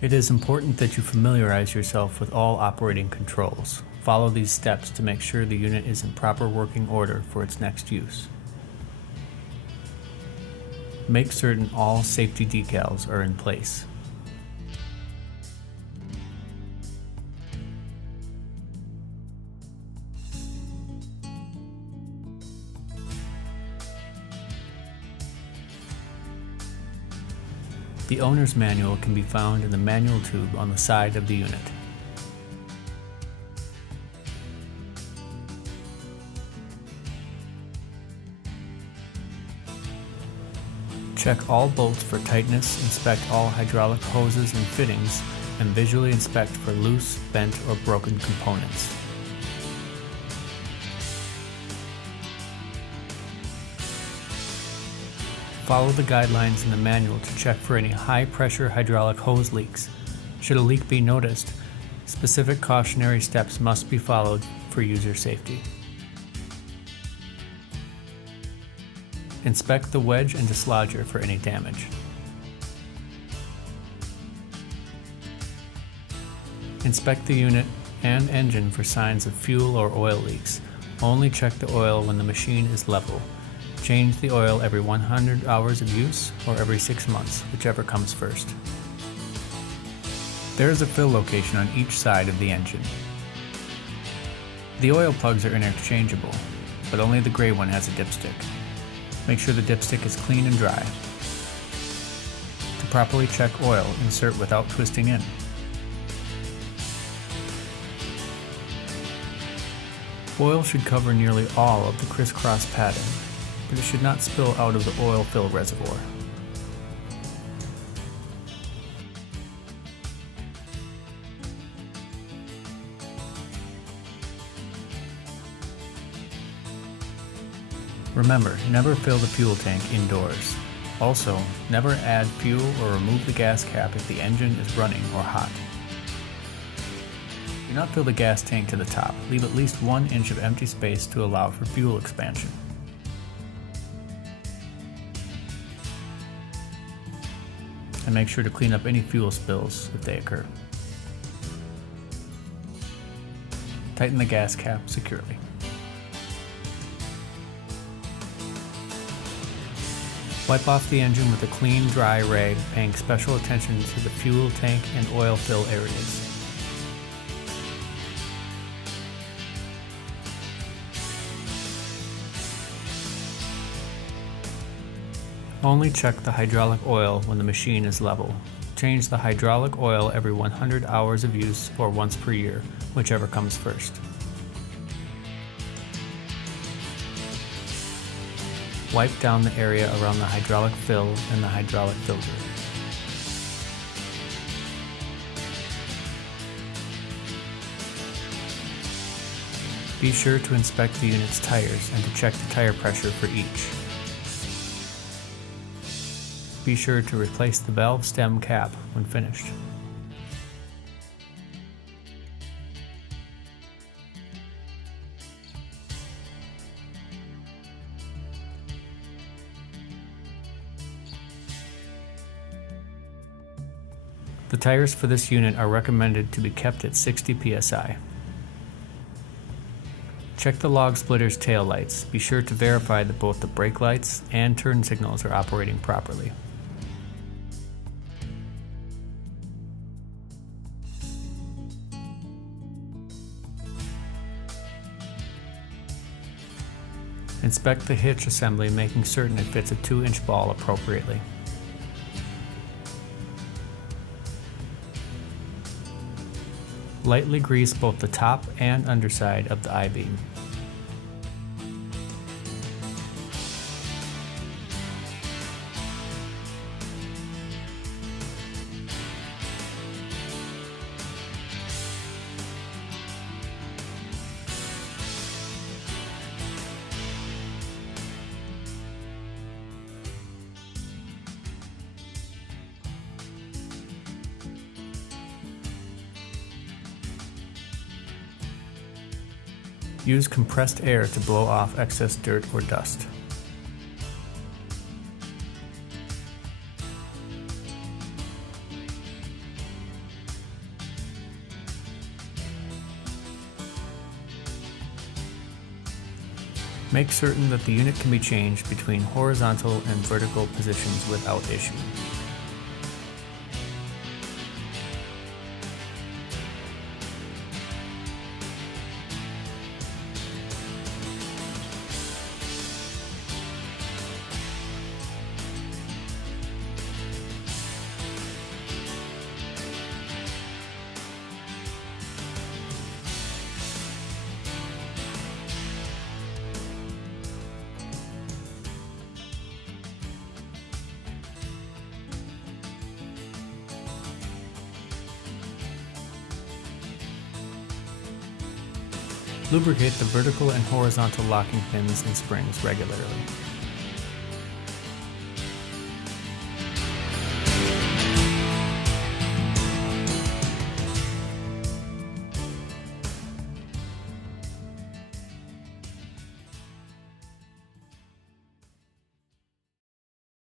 It is important that you familiarize yourself with all operating controls. Follow these steps to make sure the unit is in proper working order for its next use. Make certain all safety decals are in place. The owner's manual can be found in the manual tube on the side of the unit. Check all bolts for tightness, inspect all hydraulic hoses and fittings, and visually inspect for loose, bent, or broken components. Follow the guidelines in the manual to check for any high-pressure hydraulic hose leaks. Should a leak be noticed, specific cautionary steps must be followed for user safety. Inspect the wedge and dislodger for any damage. Inspect the unit and engine for signs of fuel or oil leaks. Only check the oil when the machine is level. Change the oil every 100 hours of use or every 6 months, whichever comes first. There is a fill location on each side of the engine. The oil plugs are interchangeable, but only the gray one has a dipstick. Make sure the dipstick is clean and dry. To properly check oil, insert without twisting in. Oil should cover nearly all of the crisscross pattern, but it should not spill out of the oil fill reservoir. Remember, never fill the fuel tank indoors. Also, never add fuel or remove the gas cap if the engine is running or hot. Do not fill the gas tank to the top. Leave at least 1 inch of empty space to allow for fuel expansion. And make sure to clean up any fuel spills if they occur. Tighten the gas cap securely. Wipe off the engine with a clean, dry rag, paying special attention to the fuel tank and oil fill areas. Only check the hydraulic oil when the machine is level. Change the hydraulic oil every 100 hours of use or once per year, whichever comes first. Wipe down the area around the hydraulic fill and the hydraulic filter. Be sure to inspect the unit's tires and to check the tire pressure for each. Be sure to replace the valve stem cap when finished. The tires for this unit are recommended to be kept at 60 psi. Check the log splitter's tail lights. Be sure to verify that both the brake lights and turn signals are operating properly. Inspect the hitch assembly, making certain it fits a 2-inch ball appropriately. Lightly grease both the top and underside of the I-beam. Use compressed air to blow off excess dirt or dust. Make certain that the unit can be changed between horizontal and vertical positions without issue. Lubricate the vertical and horizontal locking pins and springs regularly.